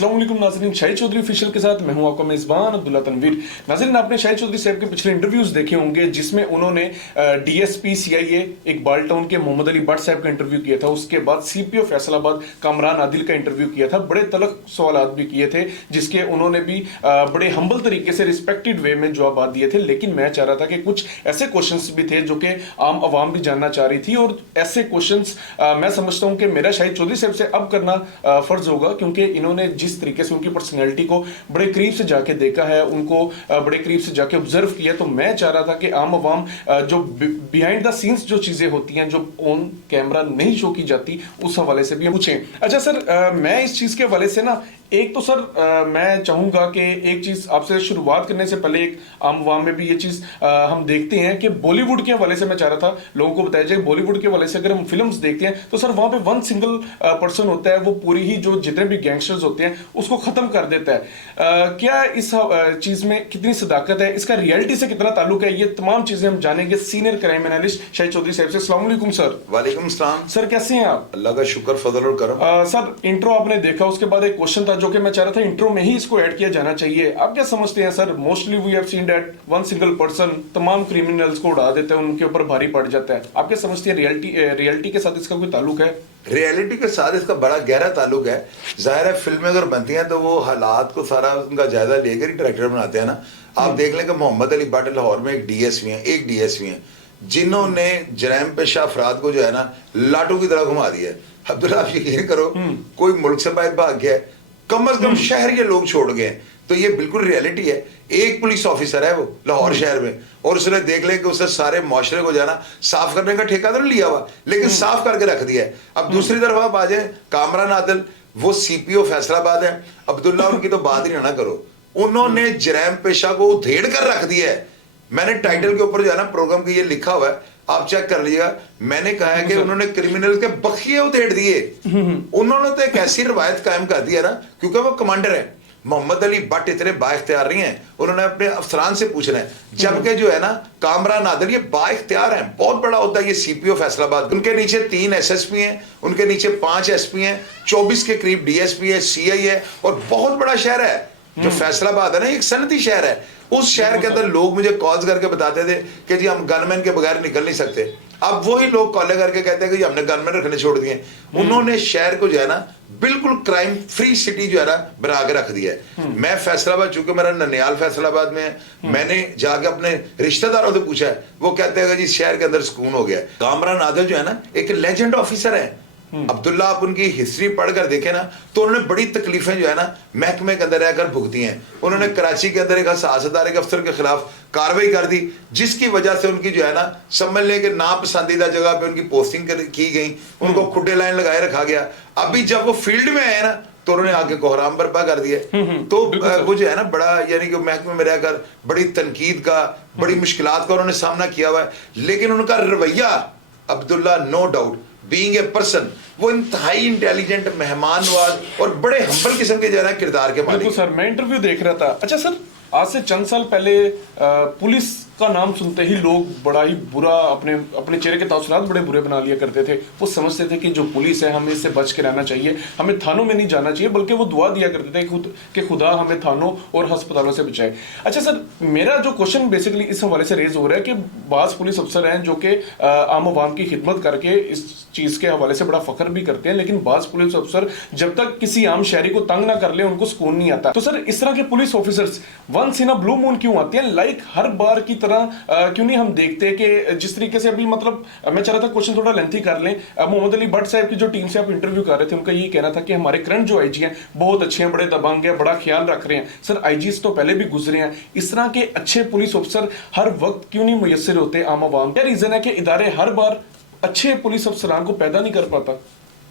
अस्सलाम वालेकुम नाज़रीन, शाहिद चौधरी ऑफिशियल के साथ मैं हूं आपका मेज़बान अब्दुल्ला तनवीर। नाज़रीन, आपने शाहिद चौधरी साहब के पिछले इंटरव्यूज देखे होंगे जिसमें उन्होंने डीएसपी सीआईए इकबाल टाउन के मोहम्मद अली भट्ट साहब का इंटरव्यू किया था। उसके बाद सीपीओ फैसलाबाद कामरान आदिल का इंटरव्यू किया था। बड़े तलख सवाल भी किए थे जिसके उन्होंने भी बड़े हम्बल तरीके से रिस्पेक्टेड वे में जवाब दिए थे। लेकिन मैं चाह रहा था कि कुछ ऐसे क्वेश्चन भी थे जो कि आम आवाम भी जानना चाह रही थी, और ऐसे क्वेश्चन मैं समझता हूँ कि मेरा शाहिद चौधरी साहब से अब करना फर्ज होगा, क्योंकि इन्होंने जिस तरीके से उनकी पर्सनैलिटी को बड़े करीब से जाके देखा है, उनको बड़े करीब से जाके ऑब्जर्व किया, तो मैं चाह रहा था कि आम आवाम जो बिहाइंड द सीन्स जो चीजें होती हैं जो ऑन कैमरा नहीं शो की जाती, उस हवाले से भी पूछें। अच्छा सर, मैं इस चीज के हवाले से ना एक तो सर मैं चाहूंगा कि एक चीज आपसे शुरुआत करने से पहले एक आम आवाम में भी ये चीज हम देखते हैं कि बॉलीवुड के हवाले से मैं चाह रहा था लोगों को बताया जाए। बॉलीवुड के हवाले से अगर हम फिल्म्स देखते हैं तो सर वहां पे वन सिंगल पर्सन होता है, वो पूरी ही जो जितने भी गैंगस्टर्स होते हैं उसको खत्म कर देता है। क्या इस चीज में कितनी सदाकत है, इसका रियलिटी से कितना ताल्लुक है, ये तमाम चीजें हम जानेंगे senior crime analyst Shahid Chaudhary साहब से। अस्सलाम वालेकुम सर। वालेकुम सलाम सर, कैसे हैं आप? अल्लाह का शुक्र, फजल और करम। सर, इंट्रो आपने देखा, उसके बाद एक क्वेश्चन था जो कि मैं चाह रहा था इंट्रो में ही इसको ऐड किया जाना चाहिए। आप क्या समझते हैं sir? Mostly we have seen that one single person तमाम क्रिमिनल्स को उड़ा देता है, उनके ऊपर भारी पड़ जाता है। आप क्या समझते हैं, रियलिटी के साथ इसका कोई ताल्लुक है? रियलिटी के साथ इसका बड़ा गहरा ताल्लुक है। जाहिर है फिल्में अगर बनती हैं तो वो हालात को सारा उनका जायजा लेकर ही डायरेक्टर बनाते हैं ना। आप देख लें कि मोहम्मद अली भट्ट लाहौर में एक डीएसपी हैं जिन्होंने जराइम पेशा अफराद को जो है ना लाटू की तरह घुमा दिया है। अब्दुल्ला, आप यकीन करो कोई मुल्क से बाहर भाग गया है, कम अज कम शहर के लोग छोड़ गए। तो ये बिल्कुल रियलिटी है। एक पुलिस ऑफिसर है वो लाहौर शहर में, और उसने देख ले कि उसने सारे मुआशरे को जाना साफ करने का ठेका तो नहीं लिया हुआ, लेकिन साफ करके रख दिया है। अब दूसरी तरफ आप आ जाए, कामरान आदिल वो सीपीओ फैसलाबाद है। अब्दुल्ला, उनकी तो बात ही ना करो, उन्होंने जराइम पेशा को उधेड़ कर रख दिया है। मैंने टाइटल के ऊपर जो है ना प्रोग्राम की ये लिखा हुआ है, आप चेक कर लीजिएगा। मैंने कहा है कि उन्होंने क्रिमिनल के बखिए उधेड़ दिए। उन्होंने तो एक ऐसी रवायत कायम कर दी है ना, क्योंकि वो कमांडर है। मोहम्मद अली भट्ट इतने बाइख्तियार नहीं है, उन्होंने अपने अफसरान से पूछना है। जबकि जो है ना कामरान आदिल ये बाइख्तियार है, बहुत बड़ा होता है ये सीपीओ फैसलाबाद। उनके नीचे 3 एसएसपी हैं, उनके नीचे 5 एसपी हैं, 24 के करीब डीएसपी है, सीआई है, और बहुत बड़ा शहर है जो फैसलाबाद है ना, एक सनती शहर है। उस शहर के अंदर लोग मुझे कॉल्स करके बताते थे कि जी हम गनमैन के बगैर निकल नहीं सकते। अब वही लोग कॉल करके कहते हैं कि जी हमने गनमैन रखने छोड़ दिए। उन्होंने शहर को जो है ना बिल्कुल क्राइम फ्री सिटी जो है ना बना के रख दिया है। मैं फैसलाबाद, चूंकि मेरा ननियाल फैसलाबाद में है, मैंने जाके अपने रिश्तेदारों से पूछा है, वो कहते हैं कि जी शहर के अंदर सुकून हो गया। कामरान आदिल जो है ना एक लेजेंड ऑफिसर है। अब्दुल्ला, आप उनकी हिस्ट्री पढ़कर देखें ना तो उन्होंने बड़ी तकलीफें जो है ना महकमे के अंदर रहकर भुगती हैं। उन्होंने कराची के अंदर एक हसासदार के अफसर के खिलाफ कार्रवाई कर दी, जिसकी वजह से उनकी जो है ना समझ लें कि नापसंदीदा जगह पे उनकी पोस्टिंग की गई, उनको खुड्डे लाइन लगाए रखा गया। अभी जब वो फील्ड में आए ना तो उन्होंने आगे कोहराम बर्पा कर दिया। तो वो जो है ना बड़ा, यानी कि महकमे में रहकर बड़ी तनकीद का, बड़ी मुश्किलात का उन्होंने सामना किया हुआ है। लेकिन उनका रवैया Abdullah, no doubt being a person, वो इंतहाई इंटेलिजेंट, मेहमान नवाज और बड़े हम्बल किस्म के जो है किरदार के मालिक। सर, मैं इंटरव्यू देख रहा था। अच्छा सर, आज से चंद साल पहले पुलिस का नाम सुनते ही लोग बड़ा ही बुरा अपने चेहरे के तासुरात बड़े बुरे बना लिया करते थे। वो समझते थे कि जो पुलिस है हमें इससे बच के रहना चाहिए, हमें थानों में नहीं जाना चाहिए, बल्कि वो दुआ दिया करते थे कि खुदा हमें थानों और अस्पतालों से बचाए। अच्छा सर, मेरा जो क्वेश्चन बेसिकली इस हवाले से रेज हो रहा है कि बाज़ पुलिस अफसर हैं जो कि आम आवाम की खिदमत करके इस चीज़ के हवाले से बड़ा फख्र भी करते हैं, लेकिन बाज़ पुलिस अफसर जब तक किसी आम शहरी को तंग ना कर ले उनको सुकून नहीं आता। तो सर, इस तरह के police officers once in a blue moon क्यों आते हैं? लाइक हर बार की तरह क्यों नहीं हम देखते हैं कि जिस तरीके से अभी, मतलब मैं चाह रहा था क्वेश्चन थोड़ा लेंथी कर लें। मोहम्मद अली भट्ट साहब की जो टीम से आप इंटरव्यू कर रहे थे, उनका ये कहना था कि हमारे करंट जो आईजी हैं बहुत अच्छे हैं, बड़े दबंग हैं, बड़ा ख्याल रख रहे हैं। सर, आईजीज तो पहले भी गुजरे हैं, इस तरह के अच्छे पुलिस ऑफिसर हर वक्त क्यों नहीं मुयस्सर होते आम आवाम? क्या रीजन है कि इदारे हर बार अच्छे पुलिस अफसरान को पैदा नहीं कर पाता?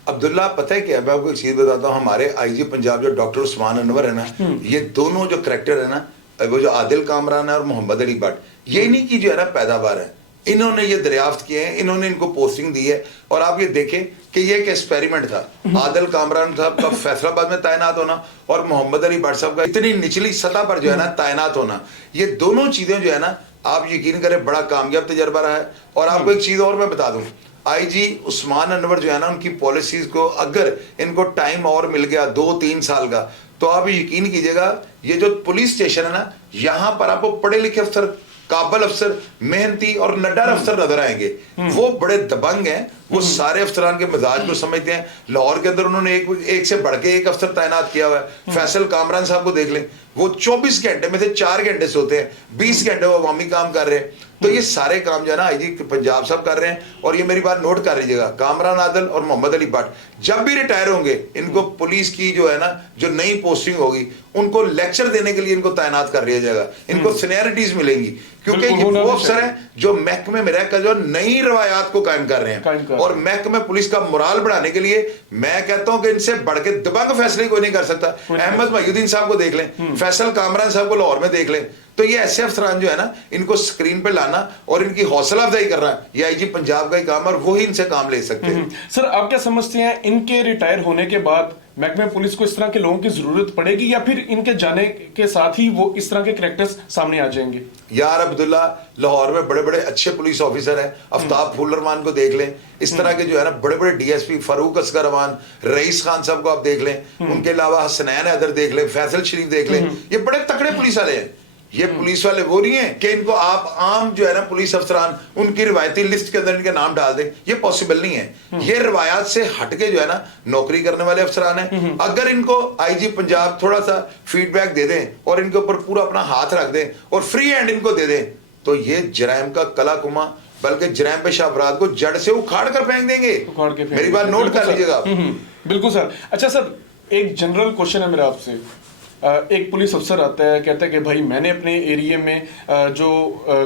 अब्दुल्ला, पता है क्या, मैं आपको एक चीज बताता हूँ। हमारे आईजी पंजाब जो डॉक्टर उस्मान अनवर है ना, ये दोनों जो करैक्टर है ना, वो जो आदिल कामरान है और मोहम्मद अली भट्ट, ये नहीं की जो है ना पैदावार है, इन्होंने ये दरियाफ्त किए हैं, इन्होंने इनको पोस्टिंग दी है। और आप ये देखें कि ये एक एक्सपेरिमेंट था। आदिल कामरान साहब का फैसलाबाद में तैनात होना और मोहम्मद अली भट्ट साहब का इतनी निचली सतह पर जो है ना तैनात होना, ये दोनों चीजें जो है ना, आप यकीन करें बड़ा कामयाब तजर्बा रहा है। और आपको एक चीज और मैं बता दूं, आईजी उस्मान अनवर जो है ना, उनकी पॉलिसीज को अगर इनको टाइम और मिल गया 2-3 साल का, तो आप यकीन कीजिएगा ये जो पुलिस स्टेशन है ना, यहां पर आपको पढ़े लिखे अफसर, काबल अफसर, मेहनती और नड्डर अफसर नजर आएंगे। वो बड़े दबंग हैं, वो सारे अफसरान के मिजाज को समझते हैं। लाहौर के अंदर उन्होंने एक से बढ़ के एक अफसर तैनात किया हुआ है। फैसल कामरान साहब को देख लें, वो 24 घंटे में से 4 घंटे सोते हैं, 20 घंटे वो अवामी काम कर रहे हैं। तो ये सारे काम जो है ना आईजी पंजाब साहब कर रहे हैं। और ये मेरी बात नोट कर लीजिएगा, कामरान आदिल और मोहम्मद अली भट्ट जब भी रिटायर होंगे, इनको पुलिस की जो है ना, जो नई पोस्टिंग होगी, उनको लेक्चर देने के लिए इनको तैनात कर दिया जाएगा। इनको सीनियरिटीज मिलेंगी, क्योंकि ये वो अफसर हैं जो महकमे में रहकर जो नई रवायात को कायम कर रहे हैं। और महकमे पुलिस का मोराल बढ़ाने के लिए मैं कहता हूं कि इनसे बढ़ के दबंग फैसले कोई नहीं कर सकता। अहमद महीउद्दीन साहब को देख लें, फैसल कामरान साहब को लाहौर में देख लें। तो ये ऐसे अफसरान जो है ना, इनको स्क्रीन पे लाना और इनकी हौसला अफजाई करना, ये आईजी पंजाब का ही काम है, और वही इनसे काम ले सकते हैं। सर, आप क्या समझते हैं, इनके रिटायर होने के बाद महकमे पुलिस को इस तरह के लोगों की जरूरत पड़ेगी, या फिर इनके जाने के साथ ही वो इस तरह के कैरेक्टर्स सामने आ जाएंगे? यार अब्दुल्ला, लाहौर में बड़े बड़े अच्छे पुलिस ऑफिसर हैं। आफ्ताब फुल्लरमान को देख लें, इस तरह के जो है ना बड़े बड़े डीएसपी, फारूक असगर अवान, रईस खान साहब को आप देख लें, उनके अलावा हसनैन हैदर देख लें, फैसल शरीफ देख लें। ये बड़े तकड़े पुलिस वाले हैं। ये पुलिस वाले वो नहीं है कि इनको आप आम जो है ना पुलिस अफसरान उनकी रिवायती लिस्ट के अंदर इनके नाम डाल दें, ये पॉसिबल नहीं है। ये रिवायात से हटके जो है ना नौकरी करने वाले अफसरान हैं। अगर इनको आईजी पंजाब थोड़ा सा फीडबैक दे दें और इनके ऊपर पूरा अपना हाथ रख दें और फ्री हैंड इनको दे दें, तो ये जराइम का कला कुमा, बल्कि जराइम पेशा अपराध को जड़ से उखाड़ कर फेंक देंगे। मेरी बात नोट कर लीजिएगा। बिल्कुल सर। अच्छा सर, एक जनरल क्वेश्चन है मेरा आपसे। एक पुलिस अफसर आता है, कहता है कि भाई मैंने अपने एरिया में जो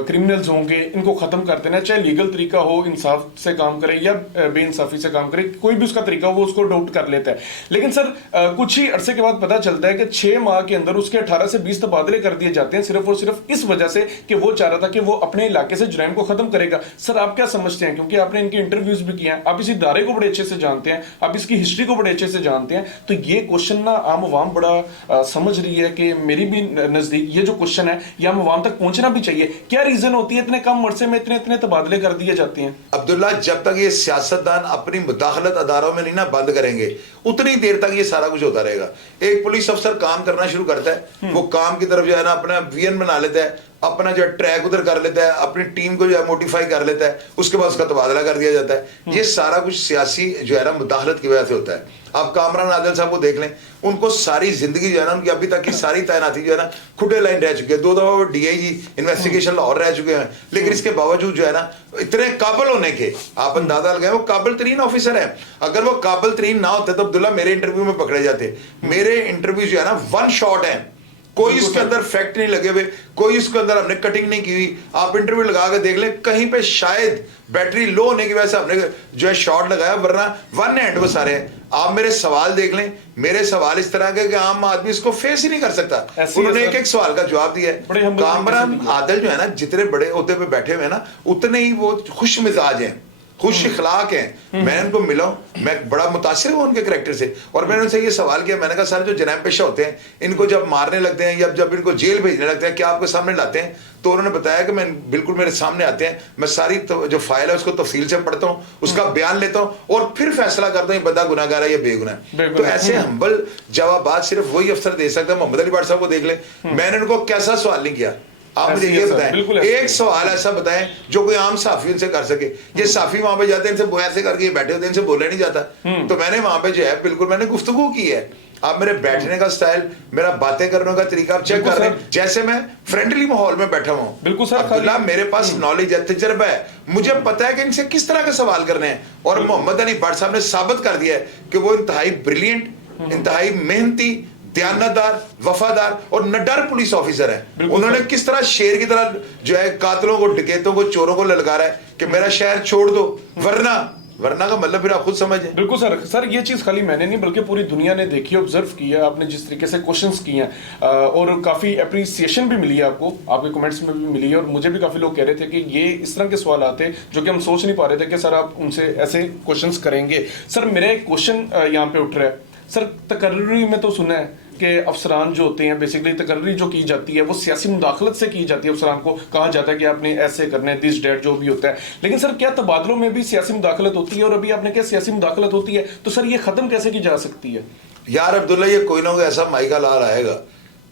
क्रिमिनल्स होंगे इनको खत्म कर देना, चाहे लीगल तरीका हो, इंसाफ से काम करे या बेइंसाफी से काम करे, कोई भी उसका तरीका हो, वो उसको डाउट कर लेता है। लेकिन सर कुछ ही अरसे के बाद पता चलता है कि 6 माह के अंदर उसके 18 से 20 तबादले कर दिए जाते हैं, सिर्फ और सिर्फ इस वजह से कि वो चाह रहा था कि वो अपने इलाके से जुर्म को खत्म करेगा। सर आप क्या समझते हैं, क्योंकि आपने इनके इंटरव्यूज भी किए हैं, आप इस इदारे को बड़े अच्छे से जानते हैं, आप इसकी हिस्ट्री को बड़े अच्छे से जानते हैं, तो ये क्वेश्चन ना आम आवाम बड़ा समझ रही है कि मेरी भी नजदीक ये जो क्वेश्चन है ये आम आवाम तक पहुंचना भी चाहिए। क्या रीजन होती है इतने कम अरसे में इतने तबादले कर दिए जाते हैं? अब्दुल्ला, जब तक ये सियासतदान अपनी मुदाखलत अदारों में नहीं ना बंद करेंगे, उतनी देर तक ये सारा कुछ होता रहेगा। एक पुलिस अफसर काम करना शुरू करता है, वो काम की तरफ जो है ना अपना विजन बना लेता है, अपना जो ट्रैक उधर कर लेता है, अपनी टीम को जो है मोटिफाई कर लेता है, उसके बाद उसका तबादला कर दिया जाता है। ये सारा कुछ सियासी जो है ना मुदाखलत की वजह से होता है। आप कामरान आदिल साहब को देख लें, उनको सारी जिंदगी जो है ना, उनकी अभी तक की सारी तैनाती जो है ना खुटे लाइन रह चुकी है। 2 दफा वो डीआईजी इन्वेस्टिगेशन लाहौर रह चुके हैं, लेकिन इसके बावजूद जो है ना इतने काबिल होने के आप अंदाजा लगाए, वो काबिल तरीन ऑफिसर है। अगर वो काबिल तरीन ना होते तो अब्दुल्ला मेरे इंटरव्यू में पकड़े जाते। मेरे इंटरव्यू जो है ना 1 शॉट है, कोई इसके अंदर फैक्ट नहीं लगे हुए, कोई इसके अंदर हमने कटिंग नहीं की हुई। आप इंटरव्यू लगा के देख लें, कहीं पे शायद बैटरी लो होने की वजह से हमने जो है शॉट लगाया, वरना 1 हैंड वो सारे हैं। आप मेरे सवाल देख लें, मेरे सवाल इस तरह के कि आम आदमी इसको फेस ही नहीं कर सकता। उन्होंने एक सवाल का जवाब दिया है। कामरान आदिल जो है ना, जितने बड़े ओहदे पे बैठे हुए हैं ना, उतने ही वो खुश मिजाज हैं, खुश इखलाक हैं। मैं उनको मिला हूं, मैं बड़ा मुतासिर हूं उनके करैक्टर से। और मैंने उनसे ये सवाल किया, मैंने कहा सर जो जनाब पेशा होते हैं, इनको जब मारने लगते हैं या जब इनको जेल भेजने लगते हैं, क्या आपके सामने लाते हैं? तो उन्होंने बताया कि मैं बिल्कुल मेरे सामने आते हैं, मैं सारी जो फाइल है उसको तफसील से पढ़ता हूँ, उसका बयान लेता हूँ और फिर फैसला करता हूँ बंदा गुनाहगार है या बेगुनाह। तो ऐसे हम्बल जवाब सिर्फ वही अफसर दे सकता है। मोहम्मद अली भट्ट साहब को देख ले, मैंने उनको कैसा सवाल नहीं किया। आप मुझे ये बताएं, एक सवाल ऐसा बताएं जो कोई आम साफी उनसे कर सके। ये साफी वहां पे जाते हैं, इनसे ऐसे करके बैठे होते हैं, इनसे बोला नहीं जाता। तो मैंने वहां पे जो है बिल्कुल मैंने गुफ्तगू की है। आप मेरे बैठने का स्टाइल, मेरा बातें करने का तरीका आप चेक कर रहे हैं, जैसे मैं फ्रेंडली माहौल में बैठा हूँ। बिल्कुल सर, अब्दुल्ला मेरे पास नॉलेज है, तजर्बा है, मुझे पता है कि इनसे किस तरह के सवाल करने हैं। और मोहम्मद अली भट्ट साहब ने साबित कर दिया है कि वो इंतहाई ब्रिलियंट, इंतहाई मेहनती, दयानतदार, वफादार और नडर पुलिस ऑफिसर है। उन्होंने किस तरह शेर की तरह जो है कातलों को, डकैतों को, चोरों को ललकारा है कि मेरा शहर छोड़ दो, वरना वरना का मतलब फिर आप खुद समझें। बिल्कुल सर ये चीज खाली मैंने नहीं बल्कि पूरी दुनिया ने देखी, ऑब्जर्व किया, आपने जिस तरीके से क्वेश्चंस किए हैं और काफी अप्रिसिएशन भी मिली है आपको, आपके कमेंट्स में भी मिली है। और मुझे भी काफी लोग कह रहे थे कि ये इस तरह के सवाल आते जो कि हम सोच नहीं पा रहे थे कि सर आप उनसे ऐसे क्वेश्चंस करेंगे। सर मेरा एक क्वेश्चन यहाँ पे उठ रहा है सर, तकर्री में तो सुना है कि अफसरान जो होते हैं बेसिकली तकर्री जो की जाती है वो सियासी मुदाखलत से की जाती है, अफसरान को कहा जाता है कि आपने ऐसे करना है, दिस डेट जो भी होता है। लेकिन सर क्या तबादलों में भी सियासी मुदाखलत होती है? और अभी आपने क्या सियासी मुदाखलत होती है तो सर ये खत्म कैसे की जा सकती है? यार अब्दुल्ला, ये कोई ना कोई ऐसा माइका लाल आएगा,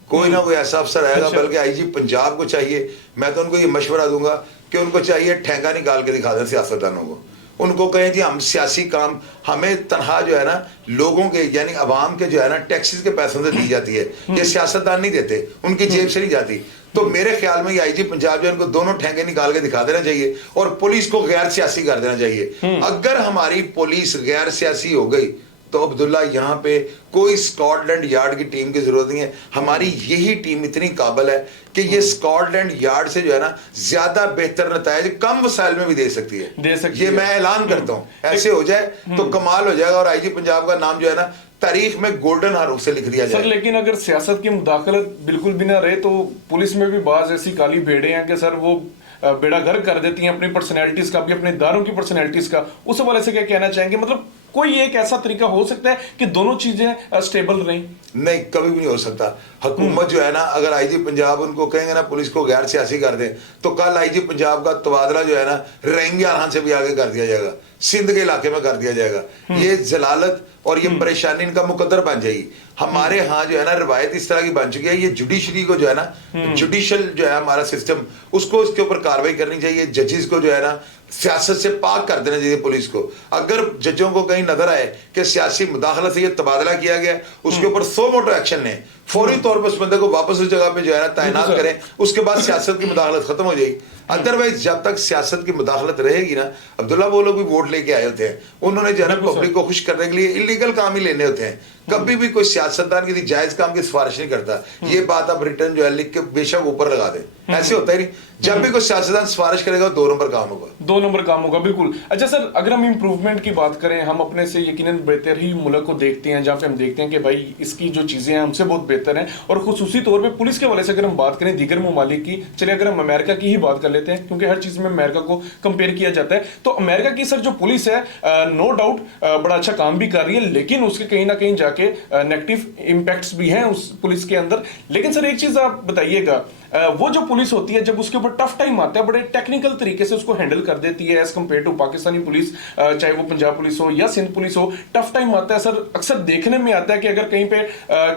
कोई ना कोई ऐसा अफसर आएगा, अच्छा। बल्कि आईजी पंजाब को चाहिए, मैं तो उनको ये मशवरा दूंगा कि उनको चाहिए ठेंगा निकाल के दिखा दें सियासतदानों को। उनको कहें जी हम सियासी काम, हमें तनख्वाह जो है ना लोगों के यानी अवाम के जो है ना टैक्सेस के पैसों से दी जाती है, ये सियासतदान नहीं देते, उनकी जेब से नहीं जाती। तो मेरे ख्याल में ये आईजी पंजाब जो है उनको दोनों ठेंगे निकाल के दिखा देना चाहिए और पुलिस को गैर सियासी कर देना चाहिए। अगर हमारी पुलिस गैर सियासी हो गई तो अब्दुल्ला यहाँ पे कोई स्कॉटलैंड यार्ड की टीम की जरूरत नहीं है। हमारी यही टीम इतनी काबिल है कि ये स्कॉटलैंड यार्ड से जो है ना ज्यादा बेहतर नतायज कम वसाइल में भी दे सकती है। ये मैं ऐलान करता हूँ, ऐसे हो जाए तो कमाल हो जाएगा और आईजी पंजाब का नाम जो है ना तारीख में गोल्डन हरूफ से लिख दिया जाए। सर लेकिन अगर सियासत की मुदाखलत बिल्कुल भी ना रहे तो पुलिस में भी बाज ऐसी काली भेड़े हैं कि सर वो बेड़ा गर्क कर देती हैं अपनी पर्सनैलिटीज का भी, अपने इदारों की पर्सनैलिटीज का। उस हवाले से क्या कहना चाहेंगे? मतलब कोई एक ऐसा तरीका हो सकता है कि दोनों चीजें स्टेबल रहें? नहीं, कभी भी नहीं हो सकता। हुकूमत जो है ना, अगर आईजी पंजाब उनको कहेंगे ना पुलिस को गैर सियासी कर दे, तो कल आईजी पंजाब का तबादला जो है ना रेंगियारान से भी आगे कर दिया जाएगा, सिंध के इलाके में कर दिया जाएगा। ये जलालत और ये परेशानी इनका मुकद्दर बन जाएगी। हमारे यहाँ जो है ना रिवायत इस तरह की बन चुकी है, ये जुडिशरी को जो है ना जुडिशल जो है हमारा सिस्टम, उसको इसके ऊपर कार्रवाई करनी चाहिए। जजेस को जो है ना सियासत से पाक कर देना चाहिए पुलिस को। अगर जजों को कहीं नजर आए कि सियासी मुदाखलत से ये तबादला किया गया, उसके ऊपर सो मोटो एक्शन लें, फौरी तौर पर उस बंदे को वापस उस जगह पे जो है ना तैनात करें, उसके बाद सियासत की मुदाखलत खत्म हो जाएगी। अदरवाइज जब तक सियासत की मुदाखलत रहेगी ना अब्दुल्ला, वो लोग भी वोट लेके आए होते हैं, उन्होंने जो है ना पब्लिक को खुश करने के लिए इलीगल काम ही लेने होते हैं। कभी भी कोई सियासतदान किसी जायज काम की सिफारिश नहीं करता। ये बात आप रिटर्न जो है लिख के बेशक ऊपर लगा दे, ऐसे होता ही नहीं। जब भी कोई सियासतदान सिफारिश करेगा 2 नंबर काम होगा, 2 नंबर काम होगा। बिल्कुल। अच्छा सर, अगर हम इम्प्रूवमेंट की बात करें, हम अपने से यकीनन बेहतर ही मुल्क को देखते हैं जहाँ पे हम देखते हैं कि भाई इसकी जो चीजें हैं हमसे बहुत बेहतर हैं। और खुसूसी तौर पे पुलिस के वाले से अगर हम बात करें दीगर ममालिक की, चलिए अगर हम अमेरिका की ही बात कर लेते हैं क्योंकि हर चीज में अमेरिका को कंपेयर किया जाता है, तो अमेरिका की सर जो पुलिस है नो डाउट बड़ा अच्छा काम भी कर रही है, लेकिन उसके कहीं ना कहीं जाके नेगेटिव इंपैक्ट्स भी हैं उस पुलिस के अंदर। लेकिन सर एक चीज आप बताइएगा, वो जो पुलिस होती है जब उसके ऊपर टफ टाइम आता है बड़े टेक्निकल तरीके से उसको हैंडल कर देती है as compared to Pakistani police, चाहे वो पंजाब पुलिस हो या सिंध पुलिस हो। टफ टाइम आता है सर, अक्सर देखने में आता है कि अगर कहीं पे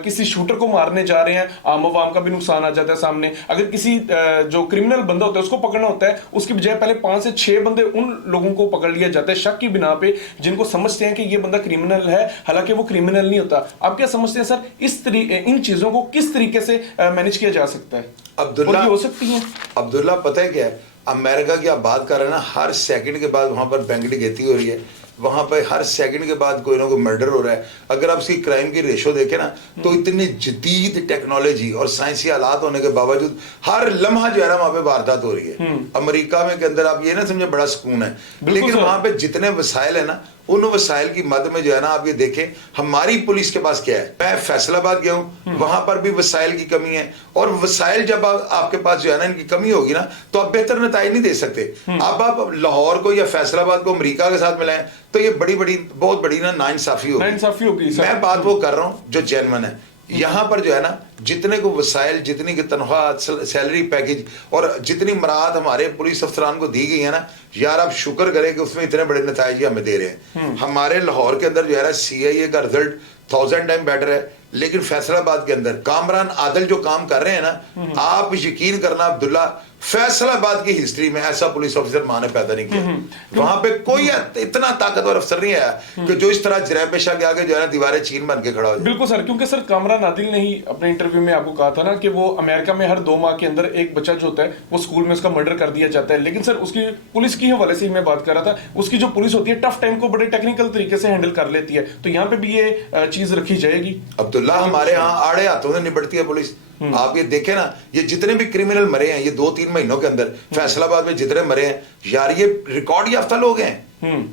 किसी शूटर को मारने जा रहे हैं, आम आवाम का भी नुकसान आ जाता है सामने। अगर किसी जो क्रिमिनल बंदा होता है उसको पकड़ना होता है, उसकी बजाय पहले 5 से 6 बंदे उन लोगों को पकड़ लिया जाता है शक की बिना पे, जिनको समझते हैं कि ये बंदा क्रिमिनल है, हालांकि वो क्रिमिनल नहीं होता। आप क्या समझते हैं सर इन चीजों को किस तरीके से मैनेज किया जा सकता है? अब्दुल्ला हो सकती है? अब्दुल्ला पता है क्या है, अमेरिका की आप बात कर रहे हैं ना, हर सेकंड के बाद वहां पर बैंक डकैती हो रही है, वहां पर हर सेकंड के बाद कोई ना कोई मर्डर हो रहा है। अगर आप उसकी क्राइम की रेशो देखें ना तो इतनी जदीद टेक्नोलॉजी और साइंसी हालात होने के बावजूद हर लम्हा जो है ना वहां पे वारदात हो रही है। अमेरिका में के अंदर आप ये ना समझे बड़ा सुकून है, लेकिन वहां पे जितने वसाइल है ना उन वसाइल की मद में जो है ना आप ये देखें हमारी पुलिस के पास क्या है। मैं फैसलाबाद गया हूँ, वहां पर भी वसाइल की कमी है, और वसाइल जब आपके पास जो है ना इनकी कमी होगी ना तो आप बेहतर नताइज नहीं दे सकते। अब आप लाहौर को या फैसलाबाद को अमेरिका के साथ मिलाएं तो ये बहुत बड़ी ना नाइंसाफी होगी। मैं बात वो कर रहा हूँ जो जेन्युइन है। यहां पर जो है ना जितने को वसाइल, जितनी की तनख्वाह, सैलरी पैकेज और जितनी मराहत हमारे पुलिस अफसरान को दी गई है ना, यार आप शुक्र करें कि उसमें इतने बड़े नताइज हमें दे रहे हैं। हमारे लाहौर के अंदर जो है ना CIA का रिजल्ट 1000 टाइम बेटर है, लेकिन फैसलाबाद के अंदर कामरान आदिल जो काम कर रहे हैं ना, आप यकीन करना अब्दुल्ला, फैसलाबाद की हिस्ट्री में ऐसा पुलिस ऑफिसर मां ने पैदा नहीं किया। वहां पे कोई इतना ताकतवर अफसर नहीं आया कि जो इस तरह जरैब पेशा के आगे जो है ना दीवारें चीन बन के खड़ा हो जाए। बिल्कुल सर, क्योंकि सर कामरान आदिल ने ही अपने इंटरव्यू में आपको कहा था ना कि वो अमेरिका में हर 2 माह के अंदर एक बच्चा जो होता है वो स्कूल में उसका मर्डर कर दिया जाता है। लेकिन सर उसकी पुलिस की हवाले से ही मैं बात कर रहा था, उसकी जो पुलिस होती है टफ टाइम को बड़े टेक्निकल तरीके से हैंडल कर लेती है, तो यहाँ पे भी ये चीज रखी जाएगी। अब्दुल्ला हमारे यहाँ आड़े हाथों से निपटती है पुलिस। आप ये देखें ना, ये जितने भी क्रिमिनल मरे हैं ये 2-3 महीनों के अंदर, फैसलाबाद में जितने मरे हैं यार, ये रिकॉर्ड याफ्ता लोग हैं।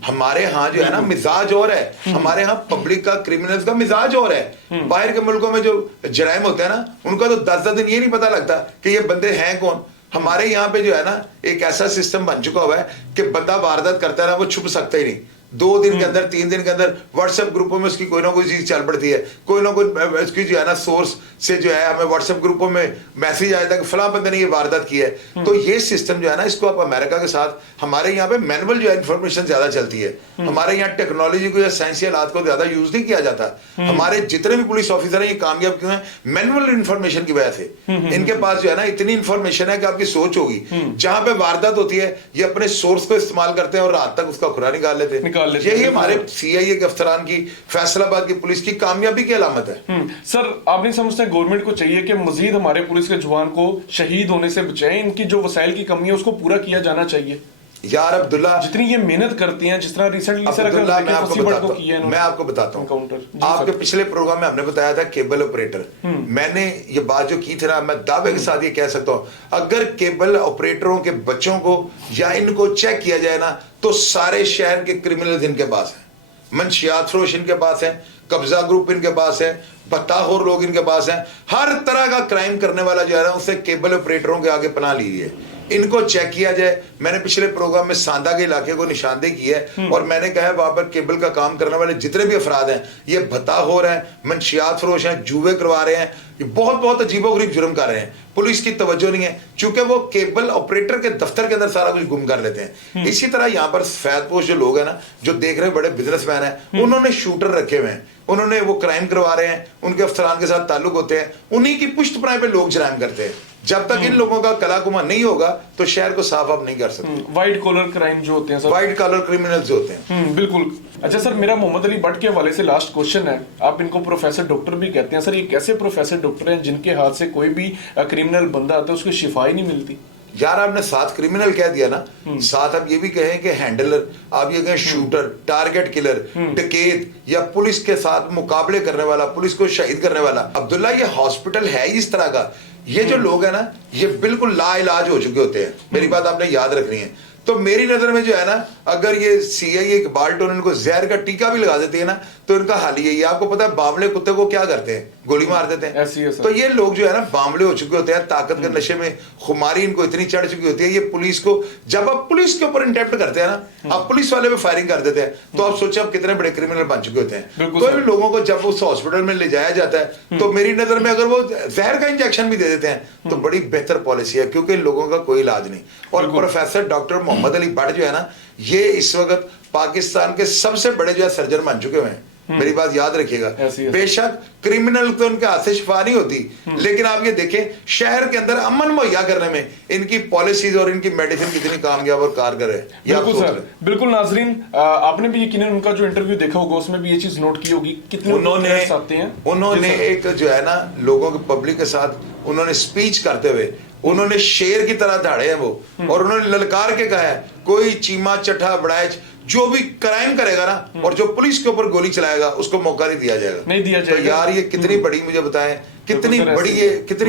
हमारे यहाँ जो है ना मिजाज और है, हमारे यहाँ पब्लिक का, क्रिमिनल्स का मिजाज और है। बाहर के मुल्कों में जो जराइम होते हैं ना, उनका तो 10-10 दिन ये नहीं पता लगता कि ये बंदे हैं कौन। हमारे यहाँ पे जो है ना एक ऐसा सिस्टम बन चुका हुआ है कि बंदा वारदात करता है ना, वो छुप सकता ही नहीं। 2 दिन के अंदर, 3 दिन के अंदर व्हाट्सएप ग्रुपों में उसकी कोई ना कोई चीज चल पड़ती है, कोई ना कोई उसकी जो है ना सोर्स से जो है हमें व्हाट्सएप ग्रुपों में मैसेज आया था कि फलां बंदे ने ये वारदात की है। तो ये सिस्टम जो है ना, इसको आप अमेरिका के साथ, हमारे यहाँ पे मैनुअल जो है इंफॉर्मेशन ज्यादा चलती है। हमारे यहाँ टेक्नोलॉजी को या साइंसी हालात को ज्यादा यूज नहीं किया जाता। हमारे जितने भी पुलिस ऑफिसर हैं ये कामयाब क्यों है? मैनुअल इंफॉर्मेशन की वजह से। इनके पास जो है ना इतनी इंफॉर्मेशन है कि आपकी सोच होगी, जहां पे वारदात होती है ये अपने सोर्स को इस्तेमाल करते हैं और रात तक उसका खुरा निकाल लेते हैं। यही हमारे सीआईए के अफसरान की, फैसलाबाद की पुलिस की कामयाबी की अलामत है। सर, आप नहीं समझते गवर्नमेंट को चाहिए कि मजीद हमारे पुलिस के जवान को शहीद होने से बचाएं? इनकी जो वसाइल की कमी है उसको पूरा किया जाना चाहिए यार। अब्दुल्ला, जितनी ये मेहनत करती हैं, जिस तरह रिसेंटली सर अब्दुल्ला, मैं आपको बताता हूँ, आपके पिछले प्रोग्राम में हमने बताया था केबल ऑपरेटर। मैंने ये बात जो की थी ना, मैं दावे के साथ ये कह सकता हूँ, अगर केबल ऑपरेटरों के बच्चों को या इनको चेक किया जाए ना, तो सारे शहर के क्रिमिनल्स इनके पास हैं, मंशियात फरोश इनके पास है, कब्जा ग्रुप इनके पास है, बत्ताखोर लोग इनके पास हैं, हर तरह का क्राइम करने वाला जो है ना उससे केबल ऑपरेटरों के आगे पनाह ली है। इनको चेक किया जाए। मैंने पिछले प्रोग्राम में सांदा के इलाके को निशानदेही की है और मैंने कहा है वहां पर केबल का काम करने वाले जितने भी अफराद हैं, ये भत्ताखोर हैं, मंशियात फरोश हैं, जुए करवा रहे हैं, ये बहुत बहुत अजीबोगरीब जुर्म कर रहे हैं। पुलिस की तवज्जो नहीं है क्योंकि वो केबल ऑपरेटर के दफ्तर के अंदर सारा कुछ गुम कर लेते हैं। इसी तरह यहाँ पर सफेदपोश जो लोग हैं ना, जो देख रहे हैं बड़े बिजनेसमैन हैं, उन्होंने शूटर रखे हुए हैं, उन्होंने वो क्राइम करवा रहे हैं, उनके अफसरान के साथ ताल्लुक होते हैं, उन्हीं की पुष्टपनाह पे लोग जराइम करते हैं। जब तक इन लोगों का कलाकुमा नहीं होगा तो शहर को साफ आप नहीं कर सकते। व्हाइट कॉलर क्राइम जो होते हैं सर, व्हाइट कॉलर क्रिमिनल्स जो होते हैं। बिल्कुल। अच्छा सर, मेरा मोहम्मद अली भट्ट के हवाले से लास्ट क्वेश्चन है। आप इनको प्रोफेसर डॉक्टर भी कहते हैं सर, ये कैसे प्रोफेसर डॉक्टर हैं जिनके हाथ से कोई भी क्रिमिनल बंदा आता है उसको शिफा ही नहीं मिलती? यार आपने 7 क्रिमिनल कह दिया ना, 7 आप ये भी कहें कि हैंडलर, आप ये कहें शूटर, टारगेट किलर, डकैत या पुलिस के साथ मुकाबले करने वाला, पुलिस को शहीद करने वाला। अब्दुल्ला, ये हॉस्पिटल है इस तरह का, ये जो लोग हैं ना ये बिल्कुल लाइलाज हो चुके होते हैं। मेरी बात आपने याद रखनी है। तो मेरी नजर में जो है ना, अगर ये सीआईए इकबाल टोन इनको जहर का टीका भी लगा देती है ना, तो इनका हाल यही है। आपको पता है बावले कुत्ते को क्या करते हैं? गोली मार देते हैं। तो ये लोग जो है ना बावले हो चुके होते हैं, ताकत के नशे में खुमारी इनको इतनी चढ़ चुकी होती है। ये पुलिस को, जब आप पुलिस के ऊपर इंटेप्ट करते हैं ना, आप पुलिस वाले पे फायरिंग कर देते हैं, तो आप सोचे आप कितने बड़े क्रिमिनल बन चुके होते हैं। तो इन लोगों को जब उस हॉस्पिटल में ले जाया जाता है, तो मेरी नजर में अगर वो जहर का इंजेक्शन भी दे देते हैं तो बड़ी बेहतर पॉलिसी है, क्योंकि इन लोगों का कोई इलाज नहीं। और प्रोफेसर डॉक्टर मोहम्मद अली भट्ट जो है ना, ये इस वक्त पाकिस्तान के सबसे बड़े जो है सर्जन बन चुके हुए हैं। मेरी बात याद रखिएगा। बेशक क्रिमिनल तो उनके हाथ से शिफा नहीं होती, लेकिन आप ये देखें शहर के अंदर अमन मुहैया करने में इनकी पॉलिसीज और इनकी मेडिसिन कितनी कामयाब और कारगर है। बिल्कुल सर, बिल्कुल। नाजरीन, आपने भी यकीनन उनका जो इंटरव्यू देखा होगा, उसमें भी ये चीज नोट की होगी, कितने उन्होंने एक जो है ना लोगों के, पब्लिक के साथ उन्होंने स्पीच करते हुए उन्होंने शेर की तरह दहाड़े हैं वो, और उन्होंने ललकार के कहा है कोई चीमा चट्ठा बड़ाइच जो भी क्राइम करेगा ना और जो पुलिस के ऊपर गोली चलाएगा उसको मौका नहीं दिया जाएगा। नहीं दिया जाएगा। तो यार ये कितनी बड़ी, मुझे बताएं कितनी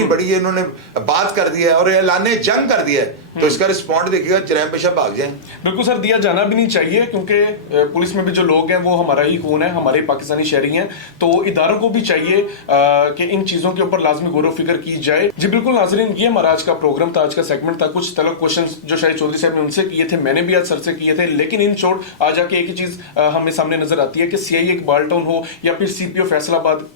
बड़ी ये इन्होंने बात कर दी है और ऐलाने जंग कर दिया है। तो इसका रिस्पॉन्ड देखिएगा, जराइम पेशा भाग जाए। बिल्कुल सर, दिया जाना भी नहीं चाहिए, क्योंकि पुलिस में भी जो लोग हैं वो हमारा ही खून है, हमारे पाकिस्तानी शहरी हैं। तो इदारों को भी चाहिए कि इन चीजों के ऊपर लाजमी गौर फिक्र की जाए। जी बिल्कुल नाजरीन, ये हमारा आज का प्रोग्राम था, आज का सेगमेंट था। कुछ तलब क्वेश्चन जो शाहिद चौधरी साहब ने उनसे किए थे, मैंने भी आज सर से किए थे, लेकिन इन शॉर्ट आज आके एक ही चीज हमें सामने नजर आती है कि सीआईए इकबाल टाउन हो या फिर सीपीओ फैसलाबाद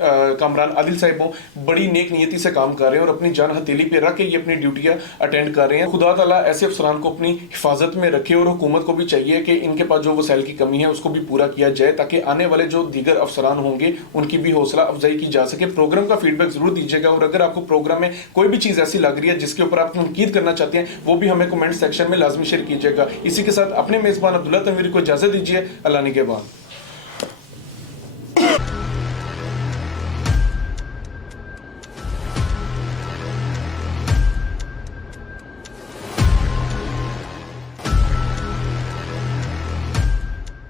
कामरान आदिल साहब हो, बड़ी नेक नियति से काम कर रहे हैं और अपनी जान हथेली पे रख के ये अपनी ड्यूटियां अटेंड कर रहे हैं। खुदा ताला ऐसे अफसरान को अपनी हिफाजत में रखे, और हुकूमत को भी चाहिए कि इनके पास जो वसाइल की कमी है उसको भी पूरा किया जाए, ताकि आने वाले जो दीगर अफसरान होंगे उनकी भी हौसला अफजाई की जा सके। प्रोग्राम का फीडबैक जरूर दीजिएगा, और अगर आपको प्रोग्राम में कोई भी चीज ऐसी लग रही है जिसके ऊपर आप तनकीद करना चाहते हैं, वो भी हमें कमेंट सेक्शन में लाजमी शेयर कीजिएगा। इसी के साथ अपने मेजबान अब्दुल्ला तनवीर को इजाजत दीजिए। अल्लाह के बाद।